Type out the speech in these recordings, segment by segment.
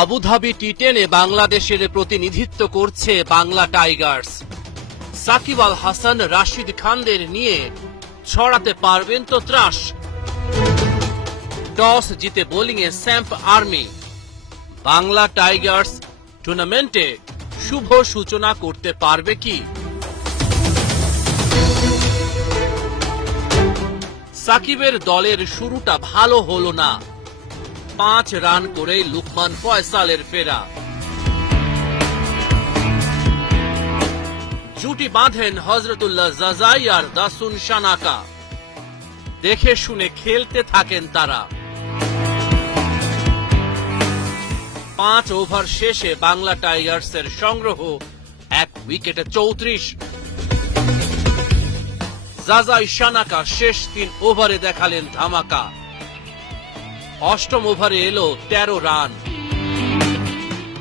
Abu Dhabi টি10-এ বাংলাদেশের প্রতিনিধিত্ব করছে বাংলা টাইগার্স। সাকিব আল হাসান, রাশিদ খানদের নিয়ে ছড়াতে পারবেন তো ত্রাস। টস জিতে বোলিংয়ে স্যাম্প আর্মি। বাংলা টাইগার্স টুর্নামেন্টে শুভ সূচনা করতে পারবে কি? সাকিবের দলের শুরুটা ভালো হলো না। 5 রান করেই লুকমান ফয়সালের ফেরা। জুটি বাঁধেন হযরতুল্লাহ জাজাই আর দাসুন সানাকা। দেখে শুনে খেলতে থাকেন তারা। 5 ওভার শেষে বাংলা টাইগার্সের সংগ্রহ 1 উইকেটে 34। জাজাই সানাকা শেষ 3 ওভারে দেখালেন ধামাকা। 8ম ওভারে এলো 13 রান।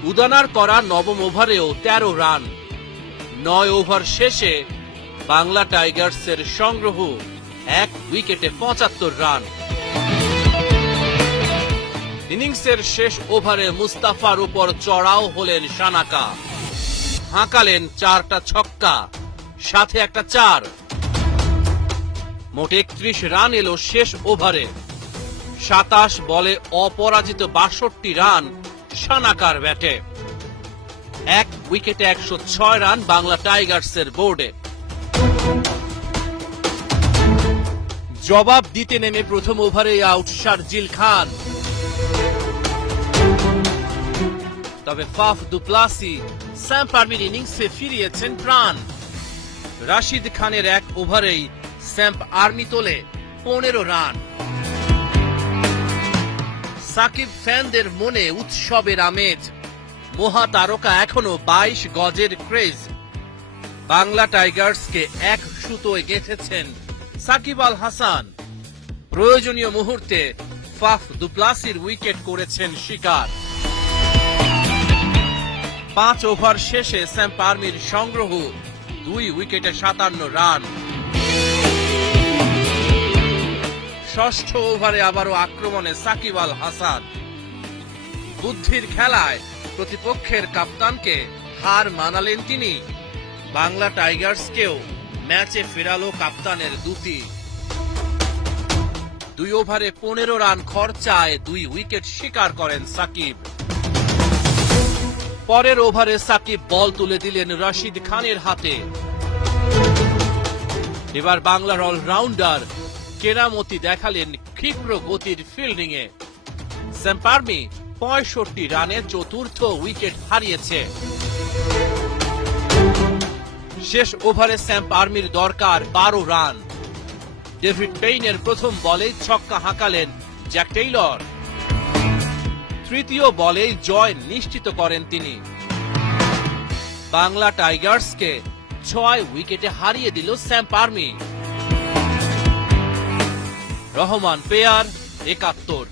উদানার করা 9ম ওভারেও 13 রান। 9 ওভার শেষে বাংলা টাইগার্সের সংগ্রহ 1 উইকেটে 75 রান। ইনিংসের শেষ ওভারে মুস্তাফার উপর চড়াও হলেন সানাকা। হাঁকালেন 4টা ছক্কা, সাথে একটা 4। মোট 31 রান এলো শেষ ওভারে। 27 বলে অপরাজিত 62 রান সানাকার ব্যাটে। 1 উইকেটে 106 রান বাংলা টাইগার্সের বোর্ডে। জবাব দিতে নেমে প্রথম ওভারে আউট শারজিল খান। তবে ফাফ দুপ্লাসি স্যাম আর্মির ইনিংসে ফিরিয়েছেন প্রাণ। রাশিদ খানের 1 ওভারেই স্যাম্প আর্মি তোলে 15 রান। সাকিব ফ্যানদের মনে উৎসবের আমেজ। মহাতারকা এখনো 22 গজের ক্রেজ। বাংলা টাইগার্সকে 1 সুতোয় গেঁথেছেন সাকিব আল হাসান। প্রয়োজনীয় মুহূর্তে ফাফ দুপ্লাসির উইকেট করেছেন শিকার। 5 ওভার শেষে স্যাম্প আর্মির সংগ্রহ 2 উইকেটে 57 রান। 6ষ্ঠ ওভারে আবারও আক্রমণে সাকিব আল হাসান। বুদ্ধির খেলায় প্রতিপক্ষের কাপ্তানকে হার মানালেন তিনি। বাংলা টাইগার্সকেও ম্যাচে ফেরালো কাপ্তানের দুটি। 2 ওভারে 15 রান খরচায় 2 উইকেট শিকার করেন সাকিব। পরের ওভারে সাকিব বল তুলে দিলেন রাশিদ খানের হাতে। এবার বাংলার অলরাউন্ডার কেরামতি দেখালেন ক্ষিপ্র গতির ফিল্ডিংয়ে। স্যাম্প আর্মি 65 রানে 4র্থ উইকেট হারিয়েছে। শেষ ওভারে স্যাম্প আর্মির দরকার 12 রান। ডেভিড পেইনের প্রথম বলেই ছক্কা হাঁকালেন জ্যাক টেইলর। 3য় বলেই জয় নিশ্চিত করেন তিনি। বাংলা টাইগার্সকে 6 উইকেটে হারিয়ে দিল স্যাম্প আর্মি। রহমান পেয়ার 71।